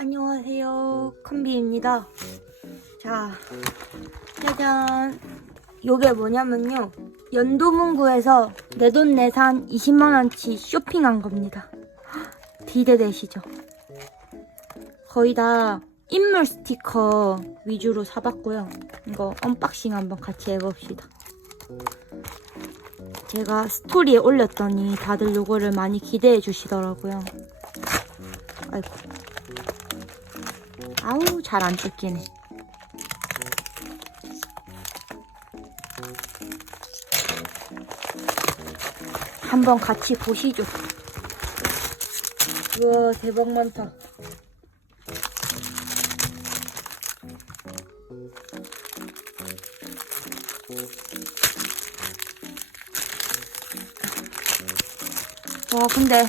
안녕하세요, 컴비입니다. 자, 짜잔. 요게 뭐냐면요, 연도문구에서 내돈내산 20만원치 쇼핑한 겁니다. 기대되시죠? 거의 다 인물 스티커 위주로 사봤고요. 이거 언박싱 한번 같이 해봅시다. 제가 스토리에 올렸더니 다들 요거를 많이 기대해 주시더라고요. 아이고, 아우, 잘 안 뜯기네. 한번 같이 보시죠. 우와, 대박 많다. 와, 근데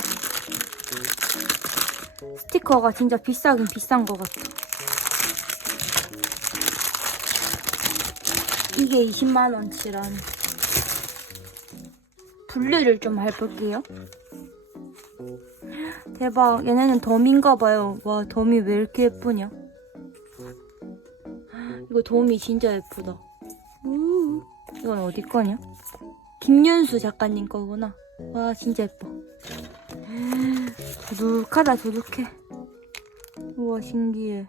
스티커가 진짜 비싸긴 비싼 것 같아. 이게 20만원치라니. 분리를 좀 해볼게요. 대박, 얘네는 덤인가봐요. 와, 덤이 왜 이렇게 예쁘냐? 이거 덤이 진짜 예쁘다. 이건 어디 거냐? 김윤수 작가님 거구나. 와, 진짜 예뻐. 두둑하다, 두둑해. 우와, 신기해.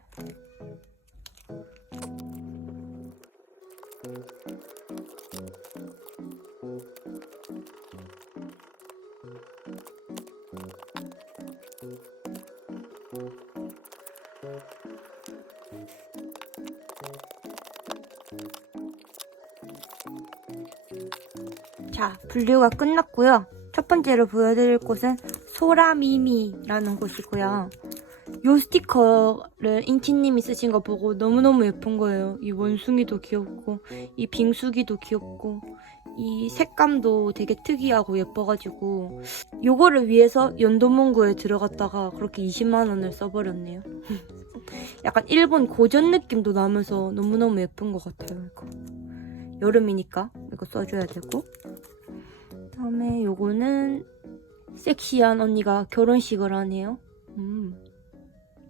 자, 분류가 끝났고요. 첫 번째로 보여드릴 곳은 소라미미라는 곳이고요. 요 스티커를 인치님이 쓰신 거 보고 너무너무 예쁜 거예요. 이 원숭이도 귀엽고, 이 빙수기도 귀엽고, 이 색감도 되게 특이하고 예뻐가지고 요거를 위해서 연도문구에 들어갔다가 그렇게 20만원을 써버렸네요. 약간 일본 고전 느낌도 나면서 너무너무 예쁜 것 같아요. 이거 여름이니까 이거 써줘야 되고, 그다음에 요거는 섹시한 언니가 결혼식을 하네요.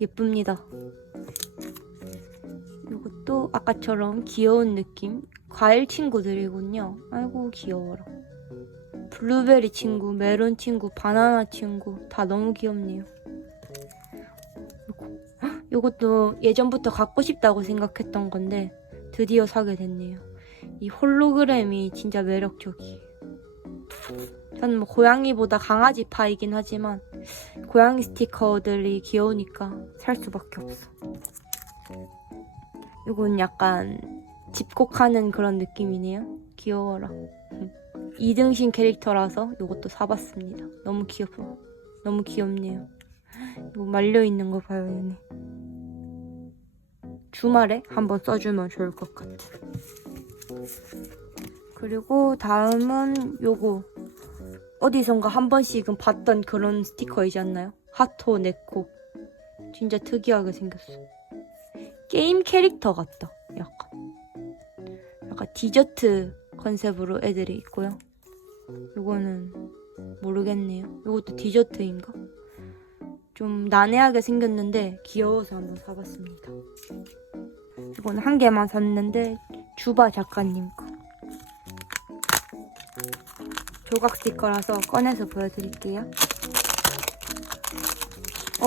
예쁩니다. 요것도 아까처럼 귀여운 느낌, 과일 친구들이군요. 아이고, 귀여워라. 블루베리 친구, 메론 친구, 바나나 친구 다 너무 귀엽네요. 요것도 예전부터 갖고 싶다고 생각했던 건데 드디어 사게 됐네요. 이 홀로그램이 진짜 매력적이에요. 저는 뭐 고양이보다 강아지 파이긴 하지만 고양이 스티커들이 귀여우니까 살 수밖에 없어. 이건 약간 집콕하는 그런 느낌이네요. 귀여워라. 2등신 캐릭터라서 이것도 사봤습니다. 너무 귀엽고 너무 귀엽네요. 이거 말려있는 거 봐요, 얘네. 주말에 한번 써주면 좋을 것 같아. 그리고 다음은 요거, 어디선가 한 번씩은 봤던 그런 스티커이지 않나요? 하토 네코. 진짜 특이하게 생겼어. 게임 캐릭터 같다. 약간 디저트 컨셉으로 애들이 있고요. 요거는 모르겠네요. 요것도 디저트인가? 좀 난해하게 생겼는데 귀여워서 한번 사봤습니다. 이건 한 개만 샀는데 주바 작가님 거. 조각 스티커라서 꺼내서 보여드릴게요.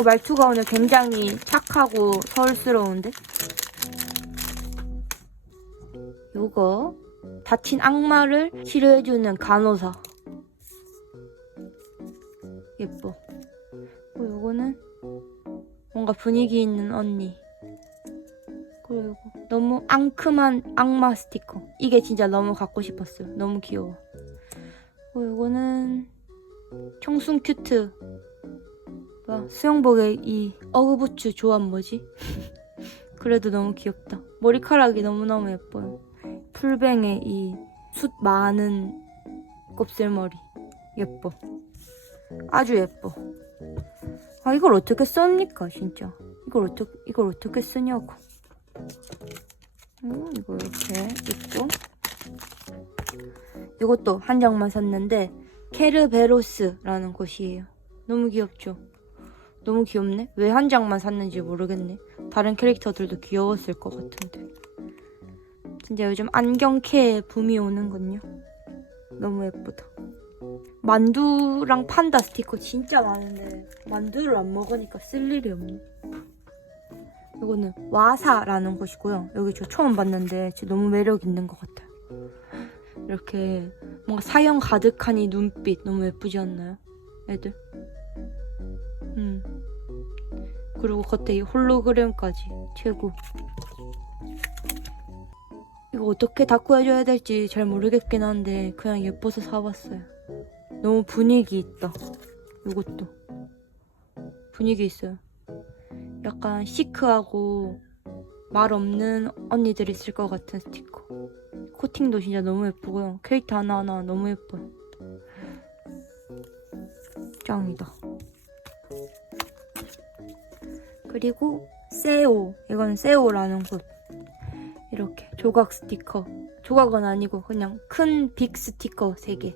말투가 오늘 굉장히 착하고 서울스러운데? 요거 다친 악마를 치료해주는 간호사. 예뻐. 요거는 뭔가 분위기 있는 언니. 그리고 너무 앙큼한 악마 스티커. 이게 진짜 너무 갖고 싶었어요. 너무 귀여워. 요거는 청순 큐트. 수영복의 이 어그부츠 조합 뭐지? 그래도 너무 귀엽다. 머리카락이 너무너무 예뻐요. 풀뱅의 이 숱 많은 곱슬머리. 예뻐. 아주 예뻐. 이걸 어떻게 썹니까, 진짜. 이걸 어떻게 쓰냐고. 이거 이렇게 있고. 이것도 한 장만 샀는데 케르베로스라는 곳이에요. 너무 귀엽죠? 너무 귀엽네. 왜 한 장만 샀는지 모르겠네. 다른 캐릭터들도 귀여웠을 것 같은데. 진짜 요즘 안경캐 붐이 오는군요. 너무 예쁘다. 만두랑 판다 스티커 진짜 많은데 만두를 안 먹으니까 쓸 일이 없네. 이거는 와사라는 곳이고요. 여기 저 처음 봤는데 진짜 너무 매력 있는 것 같아요. 이렇게 뭔가 사형 가득한 이 눈빛 너무 예쁘지 않나요? 애들. 그리고 겉에 이 홀로그램까지 최고. 이거 어떻게 다 구해줘야 될지 잘 모르겠긴 한데 그냥 예뻐서 사봤어요. 너무 분위기 있다. 이것도 분위기 있어요. 약간 시크하고 말 없는 언니들 있을 것 같은 스티커. 코팅도 진짜 너무 예쁘고요. 캐릭터 하나하나 너무 예뻐요. 짱이다. 그리고 세오. 이거는 세오라는 곳. 이렇게 조각 스티커. 조각은 아니고 그냥 큰 빅 스티커 3개.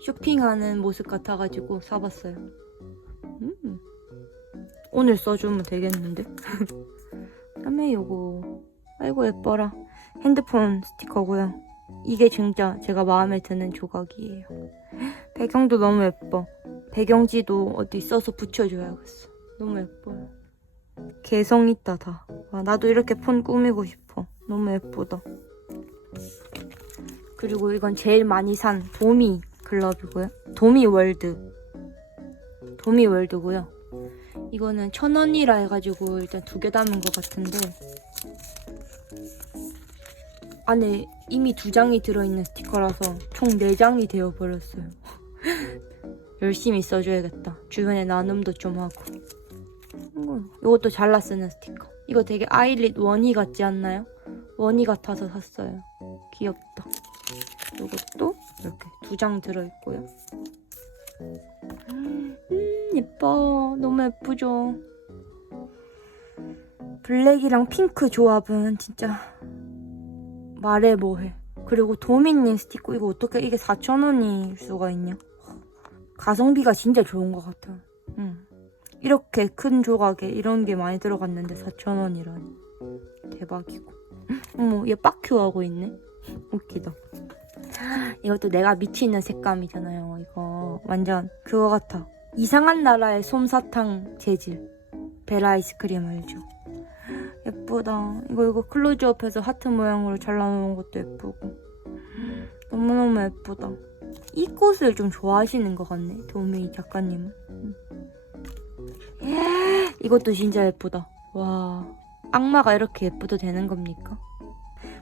쇼핑하는 모습 같아가지고 사봤어요. 오늘 써주면 되겠는데? 그다음에 요거. 아이고 예뻐라. 핸드폰 스티커고요. 이게 진짜 제가 마음에 드는 조각이에요. 배경도 너무 예뻐. 배경지도 어디 써서 붙여줘야겠어. 너무 예뻐요. 개성 있다 다. 와, 나도 이렇게 폰 꾸미고 싶어. 너무 예쁘다. 그리고 이건 제일 많이 산 도미 글러브고요. 도미월드. 도미월드고요. 이거는 1,000원이라 해가지고 일단 2개 담은 것 같은데 안에 이미 2장이 들어있는 스티커라서 총 4장이 되어버렸어요. 열심히 써줘야겠다. 주변에 나눔도 좀 하고. 이것도 잘라 쓰는 스티커. 이거 되게 아이릿 원희 같지 않나요? 원희 같아서 샀어요. 귀엽다. 이것도 이렇게 2장 들어있고요. 예뻐. 너무 예쁘죠? 블랙이랑 핑크 조합은 진짜 말해 뭐해. 그리고 도미님 스티커 이거 어떻게 이게 4,000원일 수가 있냐? 가성비가 진짜 좋은 것 같아요. 이렇게 큰 조각에 이런 게 많이 들어갔는데 4,000원이라니 대박이고. 어머 얘 빡큐 하고 있네. 웃기다. 이것도 내가 미치는 색감이잖아요. 이거 완전 그거 같아. 이상한 나라의 솜사탕 재질. 벨 아이스크림 알죠? 예쁘다. 이거 클로즈업해서 하트 모양으로 잘라놓은 것도 예쁘고. 너무너무 예쁘다. 이 꽃을 좀 좋아하시는 것 같네. 도미 작가님은. 이것도 진짜 예쁘다. 와, 악마가 이렇게 예뻐도 되는 겁니까?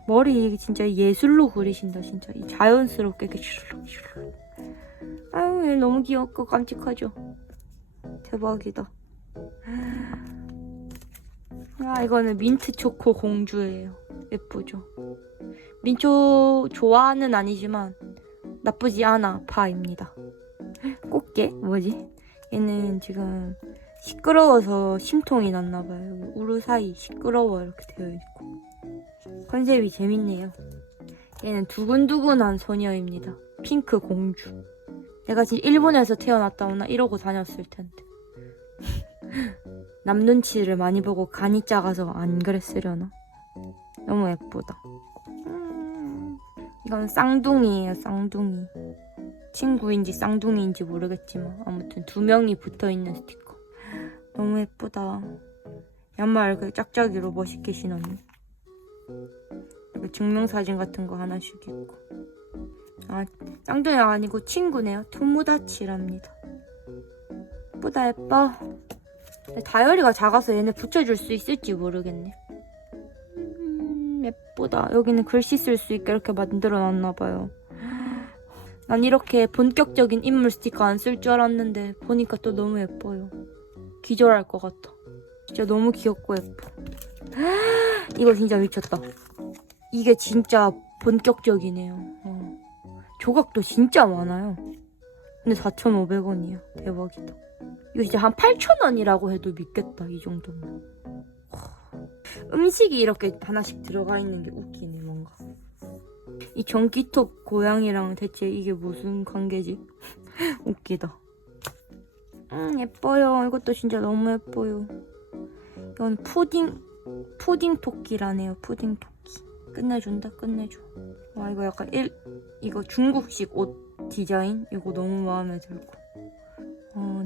머리 진짜 예술로 그리신다. 진짜 이 자연스럽게 이렇게 슈르륵. 아유 얘 너무 귀엽고 깜찍하죠? 대박이다. 아 이거는 민트 초코 공주예요. 예쁘죠? 민초 좋아는 아니지만 나쁘지 않아 파입니다. 꽃게? 뭐지? 얘는 지금 시끄러워서 심통이 났나봐요. 우루 사이 시끄러워 이렇게 되어 있고. 컨셉이 재밌네요. 얘는 두근두근한 소녀입니다. 핑크 공주. 내가 진짜 일본에서 태어났다거나 이러고 다녔을 텐데. 남 눈치를 많이 보고 간이 작아서 안 그랬으려나? 너무 예쁘다. 이건 쌍둥이에요, 쌍둥이. 친구인지 쌍둥이인지 모르겠지만 아무튼 2명이 붙어있는 스티커. 너무 예쁘다. 양말 이렇게 짝짝이로 멋있게 신었네. 이렇게 증명사진 같은 거 하나씩 있고. 아, 쌍둥이가 아니고 친구네요. 토모다치랍니다. 예쁘다 예뻐. 다이어리가 작아서 얘네 붙여줄 수 있을지 모르겠네. 예쁘다. 여기는 글씨 쓸 수 있게 이렇게 만들어놨나봐요. 난 이렇게 본격적인 인물 스티커 안 쓸 줄 알았는데 보니까 또 너무 예뻐요. 기절할 것 같아. 진짜 너무 귀엽고 예뻐. 이거 진짜 미쳤다. 이게 진짜 본격적이네요. 조각도 진짜 많아요. 근데 4,500원이야. 대박이다. 이거 진짜 한 8,000원이라고 해도 믿겠다. 이 정도면. 음식이 이렇게 하나씩 들어가 있는 게 웃기네 뭔가. 이 전기톱 고양이랑 대체 이게 무슨 관계지? 웃기다. 예뻐요. 이것도 진짜 너무 예뻐요. 이건 푸딩 토끼라네요. 푸딩 토끼. 끝내준다. 끝내줘. 와, 이거 약간 이거 중국식 옷 디자인? 이거 너무 마음에 들고.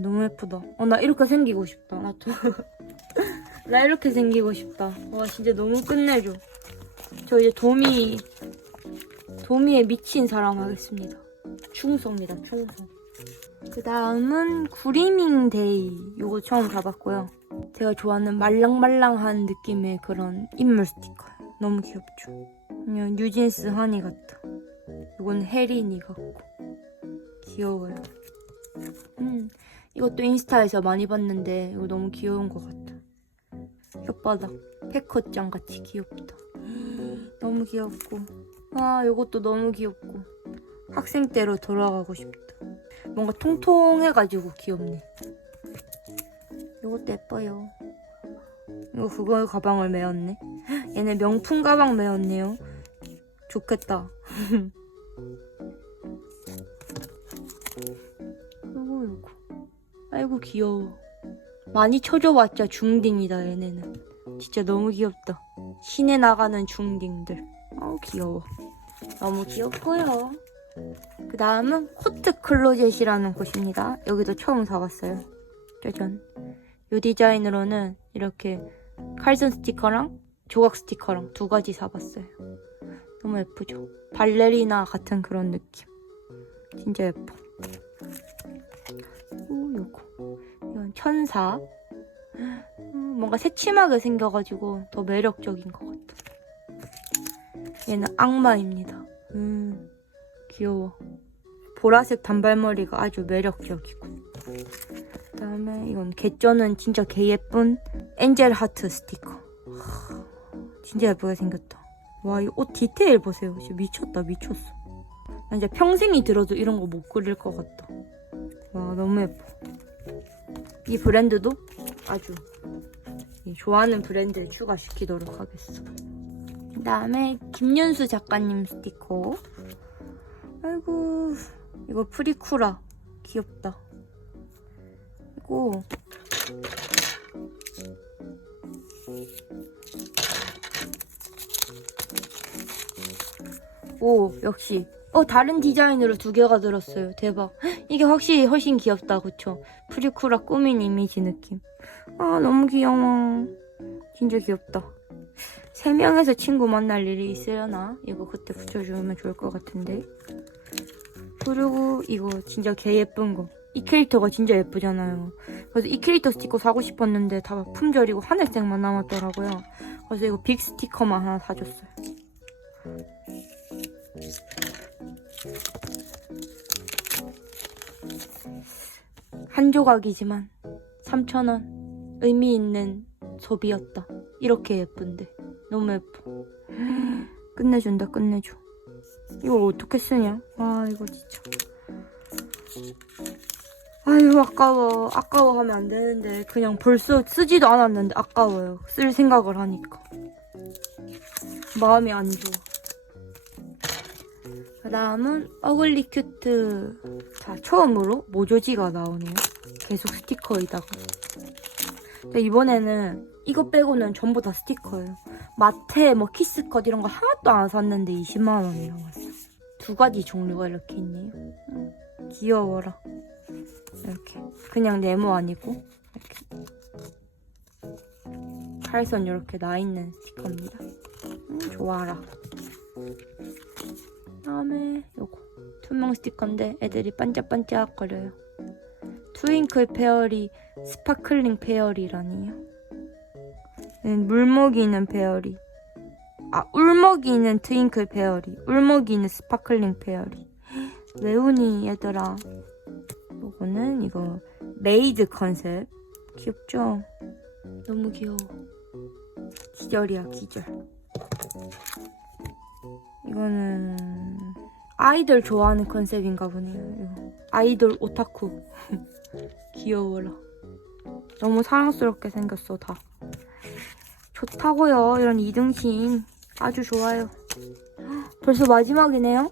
너무 예쁘다. 나 이렇게 생기고 싶다. 나도. 나 이렇게 생기고 싶다. 와, 진짜 너무 끝내줘. 저 이제 도미에 미친 사람 하겠습니다. 충성입니다. 충성. 그 다음은 구리밍 데이. 요거 처음 잡았고요. 제가 좋아하는 말랑말랑한 느낌의 그런 인물 스티커예요. 너무 귀엽죠? 그냥 뉴진스 하니 같다. 이건 혜린이 같고 귀여워요. 이것도 인스타에서 많이 봤는데 이거 너무 귀여운 것 같아. 혓바닥 패커짱 같이 귀엽다. 너무 귀엽고, 와, 이것도 너무 귀엽고 학생 때로 돌아가고 싶다. 뭔가 통통해가지고 귀엽네. 이것도 예뻐요. 이거 그거 가방을 메었네. 얘네 명품 가방 메었네요. 좋겠다. 요거. 아이고 귀여워. 많이 쳐줘봤자 중딩이다 얘네는. 진짜 너무 귀엽다. 시내 나가는 중딩들. 아우 귀여워. 너무 귀엽고요. 그 다음은 코트 클로젯이라는 곳입니다. 여기도 처음 사봤어요. 짜잔. 이 디자인으로는 이렇게 칼슨 스티커랑 조각 스티커랑 두 가지 사봤어요. 너무 예쁘죠? 발레리나 같은 그런 느낌. 진짜 예뻐. 요거. 이건 천사. 뭔가 새침하게 생겨가지고 더 매력적인 것 같아. 얘는 악마입니다. 귀여워. 보라색 단발머리가 아주 매력적이고. 그 다음에 이건 개쩌는 진짜 개 예쁜 엔젤 하트 스티커. 진짜 예쁘게 생겼다. 와, 이 옷 디테일 보세요. 진짜 미쳤다. 미쳤어. 나 이제 평생이 들어도 이런 거 못 그릴 것 같다. 와, 너무 예뻐. 이 브랜드도 아주 좋아하는 브랜드를 추가시키도록 하겠어. 그 다음에 김윤수 작가님 스티커. 아이고, 이거 프리쿠라. 귀엽다. 그리고 오, 역시 다른 디자인으로 두 개가 들었어요. 대박. 이게 확실히 훨씬 귀엽다. 그쵸? 프리쿠라 꾸민 이미지 느낌. 아, 너무 귀여워. 진짜 귀엽다. 3명에서 친구 만날 일이 있으려나? 이거 그때 붙여주면 좋을 것 같은데. 그리고 이거 진짜 개 예쁜 거. 이 캐릭터가 진짜 예쁘잖아요. 그래서 이 캐릭터 스티커 사고 싶었는데 다 품절이고 하늘색만 남았더라고요. 그래서 이거 빅 스티커만 하나 사줬어요. 한 조각이지만 3,000원. 의미 있는 소비였다. 이렇게 예쁜데. 너무 예뻐. 끝내준다. 끝내줘. 이걸 어떻게 쓰냐? 와, 이거 진짜. 아유, 아까워. 아까워하면 안 되는데 그냥 벌써 쓰지도 않았는데 아까워요. 쓸 생각을 하니까 마음이 안 좋아. 그 다음은 어글리 큐트. 자, 처음으로 모조지가 나오네요. 계속 스티커이다가. 근데 이번에는 이거 빼고는 전부 다 스티커예요. 마테, 뭐 키스컷 이런 거 하나도 안 샀는데 20만원이 나왔어요. 두 가지 종류가 이렇게 있네요. 귀여워라. 이렇게 그냥 네모 아니고 이렇게 칼선 이렇게 나있는 스티커입니다. 좋아라. 그다음에 요거 투명 스티커인데 애들이 반짝반짝거려요. 트윙클 페어리 스파클링 페어리라니요. 물먹이는 페어리. 울먹이는 트윙클 페어리. 울먹이는 스파클링 페어리. 레오니 얘들아. 요거는 이거 메이드 컨셉. 귀엽죠? 너무 귀여워. 기절이야, 기절. 이거는 아이돌 좋아하는 컨셉인가 보네요. 아이돌 오타쿠. 귀여워라. 너무 사랑스럽게 생겼어, 다. 좋다고요. 이런 이등신 아주 좋아요. 벌써 마지막이네요.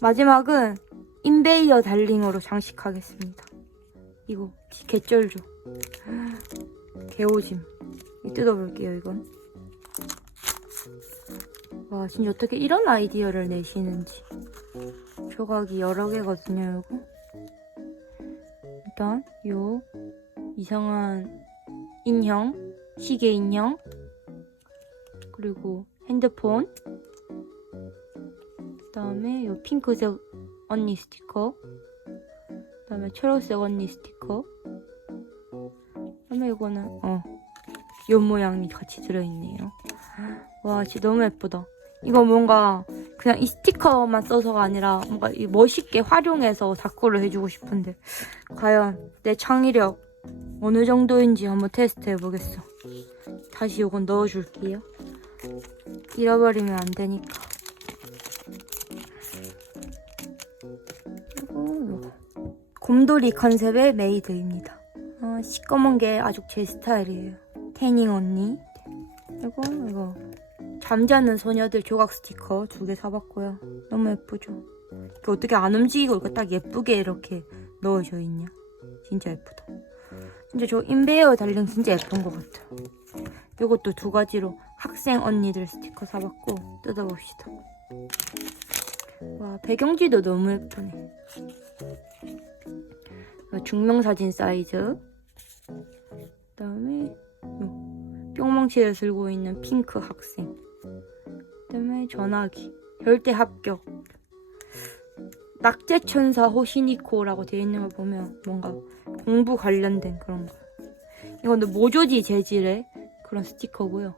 마지막은 인베이어 달링으로 장식하겠습니다. 이거 개쩔죠. 개오짐. 뜯어볼게요, 이건. 와, 진짜 어떻게 이런 아이디어를 내시는지. 조각이 여러 개거든요, 이거. 일단 요 이상한 인형, 시계 인형, 그리고 핸드폰, 그다음에 요 핑크색 언니 스티커, 그다음에 초록색 언니 스티커, 그다음에 이거는 요 모양이 같이 들어있네요. 와, 진짜 너무 예쁘다. 이거 뭔가 그냥 이 스티커만 써서가 아니라 뭔가 멋있게 활용해서 다꾸를 해주고 싶은데 과연 내 창의력 어느 정도인지 한번 테스트 해보겠어. 다시 요건 넣어줄게요. 잃어버리면 안 되니까. 그리고 요거 곰돌이 컨셉의 메이드입니다. 시꺼먼 게 아주 제 스타일이에요. 태닝 언니. 그리고 이거 잠자는 소녀들 조각 스티커 2개 사봤고요. 너무 예쁘죠? 이게 어떻게 안 움직이고 이거 딱 예쁘게 이렇게 넣어져 있냐? 진짜 예쁘다. 진짜 저 인베어 달린 진짜 예쁜 것 같아요. 이것도 2가지로 학생 언니들 스티커 사봤고 뜯어봅시다. 와, 배경지도 너무 예쁘네. 증명사진 사이즈. 그다음에 뿅망치를 들고 있는 핑크 학생. 그다음에 전화기. 절대 합격. 낙제천사 호시니코라고 되어 있는 걸 보면 뭔가 공부 관련된 그런 거. 이건 모조지 재질의 그런 스티커고요.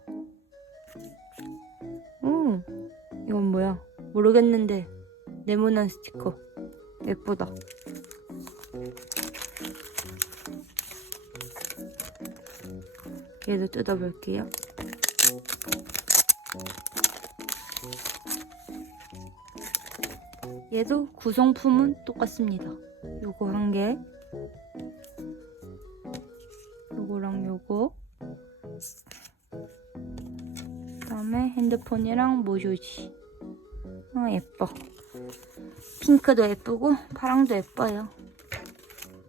이건 뭐야? 모르겠는데 네모난 스티커. 예쁘다. 얘도 뜯어볼게요. 얘도 구성품은 똑같습니다. 요거 1개, 요거랑 요거, 그다음에 핸드폰이랑 모조지. 예뻐. 핑크도 예쁘고 파랑도 예뻐요.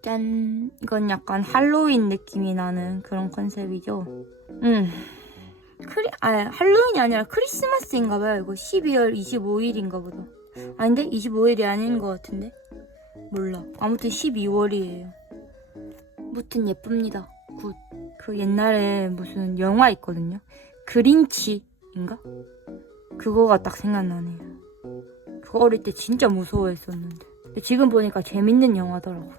짠! 이건 약간 할로윈 느낌이 나는 그런 컨셉이죠. 할로윈이 아니라 크리스마스인가봐요. 이거 12월 25일인가 보다. 아닌데? 25일이 아닌 것 같은데? 몰라. 아무튼 12월이에요. 무튼 예쁩니다. 굿. 그 옛날에 무슨 영화 있거든요. 그린치인가? 그거가 딱 생각나네요. 그거 어릴 때 진짜 무서워했었는데. 근데 지금 보니까 재밌는 영화더라고.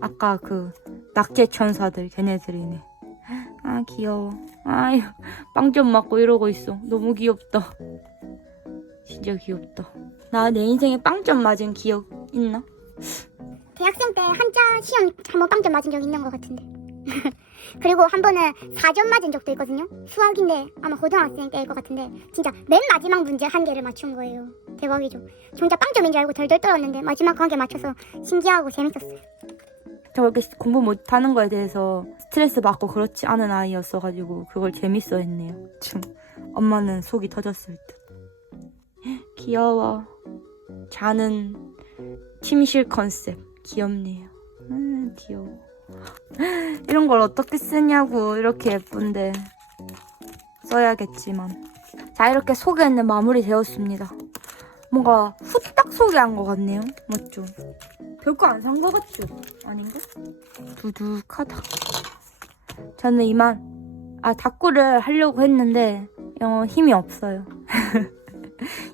아까 그 낙제천사들 걔네들이네. 아, 귀여워. 아유, 빵 좀 맞고 이러고 있어. 너무 귀엽다. 진짜 귀엽다. 나 내 인생에 빵점 맞은 기억 있나? 대학생 때 한자 시험 한번 빵점 맞은 적 있는 것 같은데. 그리고 한 번은 4점 맞은 적도 있거든요. 수학인데 아마 고등학생 때일 것 같은데 진짜 맨 마지막 문제 1개를 맞춘 거예요. 대박이죠. 저 혼자 빵점인 줄 알고 덜덜 떨었는데 마지막 1개 맞춰서 신기하고 재밌었어요. 저렇게 공부 못하는 거에 대해서 스트레스 받고 그렇지 않은 아이였어가지고 그걸 재밌어 했네요. 참, 엄마는 속이 터졌을 듯. 귀여워. 자는 침실 컨셉 귀엽네요. 귀여워. 이런 걸 어떻게 쓰냐고. 이렇게 예쁜데 써야겠지만. 자, 이렇게 소개는 마무리 되었습니다. 뭔가 후딱 소개한 것 같네요. 맞죠? 별거 안 산 것 같죠? 아닌가? 두둑하다. 저는 이만 다꾸를 하려고 했는데 힘이 없어요.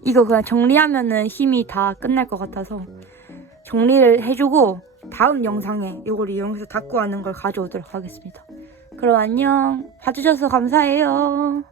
이거 그냥 정리하면은 힘이 다 끝날 것 같아서 정리를 해주고 다음 영상에 이걸 이용해서 다꾸하는 걸 가져오도록 하겠습니다. 그럼 안녕. 봐주셔서 감사해요.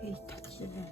페이스타치는